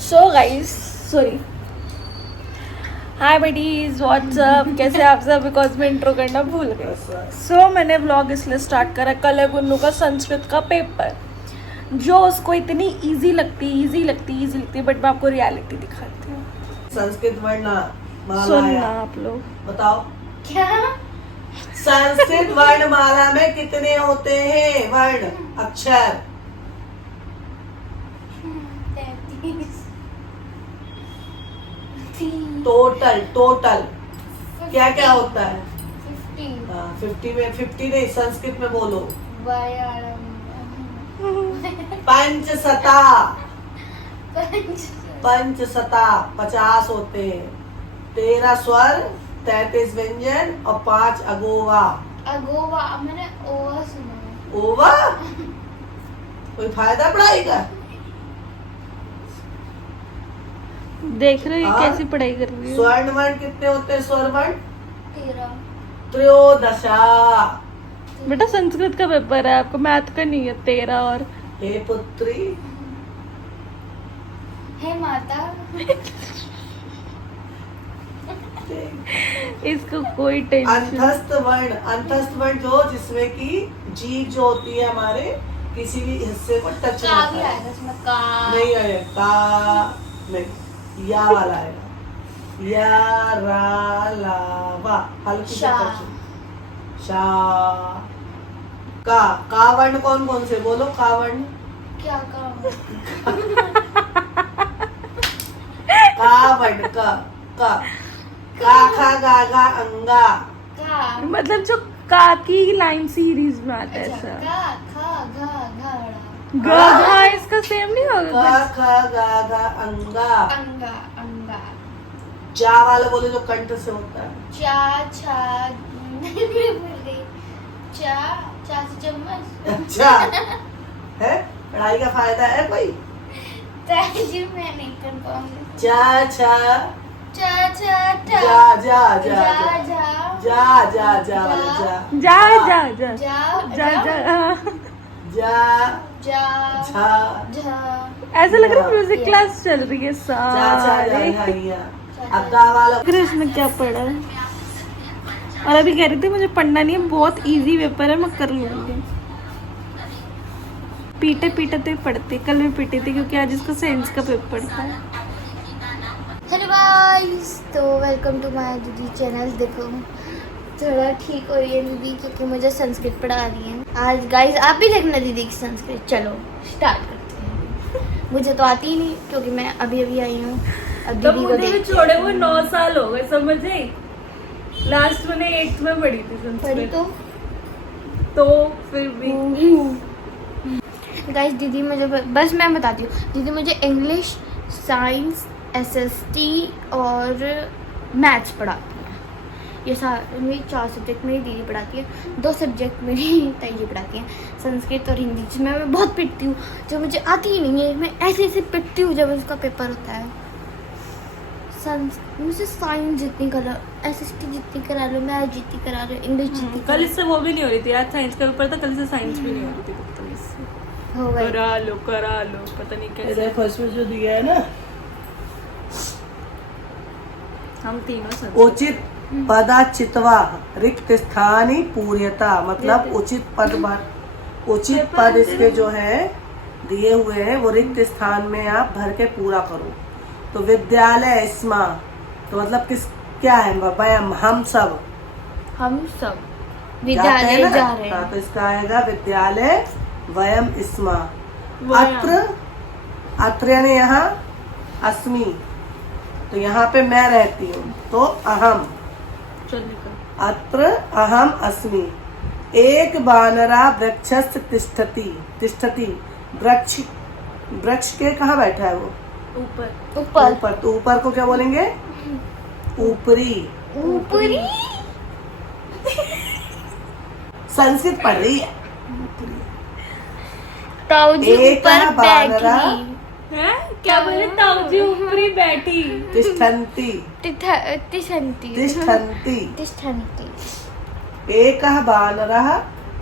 So guys sorry hi buddies WhatsApp कैसे आप सब बिकॉज मैं इंट्रो करना भूल गई। सो मैंने व्लॉग इसलिए स्टार्ट करा, कल है गुन्नू का संस्कृत का पेपर जो उसको इतनी इजी लगती बट मैं आपको रियलिटी दिखाती हूँ। संस्कृत वर्ण सुनना आप लोग बताओ क्या? संस्कृत वर्णमाला में कितने होते हैं वर्ण अक्षर? 33 टोटल क्या क्या होता है? 50 50 में 50 नहीं, संस्कृत में बोलो। व्यायाम पंचशता 50 होते हैं। 13 स्वर, 33 व्यंजन और 5 अगोवा। अगोवा मैंने ओवा सुना है। ओवा कोई फायदा पढ़ाई का? देख रहे हो हाँ? कैसी पढ़ाई कर रही है। स्वर्ण वर्ण कितने होते हैं? स्वर वर्ण 13 त्रयोदशा। बेटा संस्कृत का पेपर है, आपको मैथ का नहीं है। 13 और हे पुत्री हे माता इसको कोई टेंशन। अंतस्थ वर्ण जो जिसमें की जीभ जो होती है हमारे किसी भी हिस्से को टच का भी नहीं आया था इसमें का नहीं आएगा। का नहीं, या वाला आएगा। या रा ला वा हल्की से शा। टच। शा का वर्ण कौन कौन से बोलो? का वर्ण क्या का का वर्ण का खा गा गा अंगा। का मतलब जो का की लाइन सीरीज में आता है अच्छा, सर। का खा घा घड़ा गा इसका सेम नहीं का होगा। खा गा गा अंगा। अंगा अंगा जा वाला बोले जो कंठ से होता है। चा छा भूल गई। चा चा से चम्मच अच्छा है, पढ़ाई का फायदा है कोई? ताजी मैं नहीं कर पाऊंगी। चा छा चा चा टा जा जा जा जा जा जा जा वाला जा जा जा जा जा जा जा जा जा झा झा ऐसा लग रहा है म्यूजिक क्लास चल रही है जा जा सारे। जा जा। अब गा वाला कृष्ण क्या पढ़ा है और अभी कह रही थी मुझे पढ़ना नहीं है, बहुत इजी पेपर है, मैं कर लूंगी। पीटे तो पढ़ते, कल मैं पीटी थी क्योंकि आज इसका साइंस का पेपर था। हेलो गाइस, तो वेलकम टू माय दीदी चैनल। देखो थोड़ा ठीक हो रही है दीदी क्योंकि मुझे संस्कृत पढ़ा रही है आज। गाइस आप भी देखना दीदी की संस्कृत। चलो स्टार्ट करते हैं। मुझे तो आती ही नहीं क्योंकि मैं अभी अभी आई हूँ। अब तो दीदी को मुझे भी देख छोड़े वो 9 साल हो गए, समझे। लास्ट मैंने 8th में पढ़ी थी पढ़ी संस्कृत, तो फिर भी गाइस दीदी मुझे बस मैं बताती हूँ। दीदी मुझे इंग्लिश, साइंस, एसएसटी और मैथ्स पढ़ाती है। ये सारे मेरी 4 सब्जेक्ट मेरी दीदी पढ़ाती है। 2 सब्जेक्ट मेरी ताई पढ़ाती हैं, संस्कृत और हिंदी, जिसमें मैं बहुत पिटती हूँ। जो मुझे आती ही नहीं है, मैं ऐसे पिटती हूँ जब उसका पेपर होता है। मुझे साइंस जितनी करा, एसएसटी जितनी करा लो, मैथ जितनी करा लो, इंग्लिश जितनी कल इससे वो भी नहीं हो रही थी। आज साइंस का पेपर था, कल से साइंस भी नहीं हो रही थी। बदतमीज से। हो गई। करा लो पता नहीं कैसे। देखो इसमें जो दिया है ना, हम तीनों संस्कृत। उचित पदाचित्वा रिक्त स्थानी पूर्यता, मतलब उचित पद इसके जो है दिए हुए हैं वो रिक्त स्थान में आप भर के पूरा करो। तो विद्यालय स्मा तो मतलब क्या है? वयम हम सब विद्यालय जाते हैं जा ना? रहे हाँ, हैं। तो इसका आएगा विद्यालय वयम स्मा। अत्र यानी यहाँ अस्मि, तो यहाँ पे मैं रहती हूँ तो अहम। चल निकल। अत्र अहम अस्मि। एक वानरा वृक्षस्य तिष्ठति वृक्ष के कहाँ बैठा है वो? ऊपर ऊपर। तो ऊपर को क्या बोलेंगे? ऊपरी। ऊपरी संस्कृत पढ़ रही है। ताऊजी एक ऊपर वानरा बैठी हैं? क्या बोले? ताऊजी ऊपरी बैठी। तिष्ठन्ति तिष्ठन्ति तिष्ठन्ति। एकः वानरः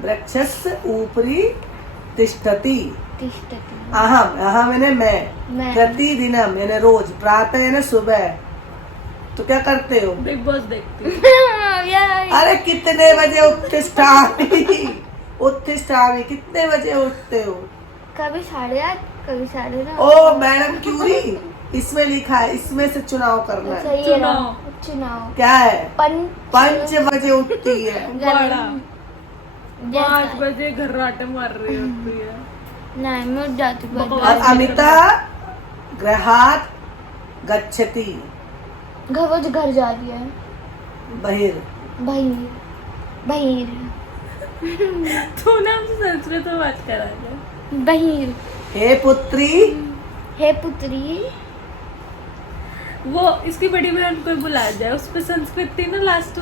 वृक्षस्य ऊपरी तिष्ठति। तिष्ठति अहम अहम यानी मैं, मैं। प्रतिदिनम यानी रोज, प्रातः यानी सुबह। तो क्या करते हो? बिग बॉस देखती हूँ। अरे कितने बजे उत्तिष्ठामि कितने बजे उठते हो? कभी 8:30 कभी 9:30। ओ मैडम क्यूरी, इसमें लिखा है, इसमें से चुनाव करना अच्छा है। ये रहा चुनाव। क्या है? पंच 5 बजे उठती है। बड़ा जैसा 5 बजे घर्राटे मार रही होती है। नहीं मैं उठ जाती हूँ बकवास। और अमिता गृहात गच्छति, घर जा रही है। बहिर। बहिर बहिर तूने हमसे संस्कृत में बात करा है। बहिर हे पुत्री, हे पुत्री। वो इसकी बड़ी बहन को बुलाया जाए, उस पे संस्कृत थी ना लास्ट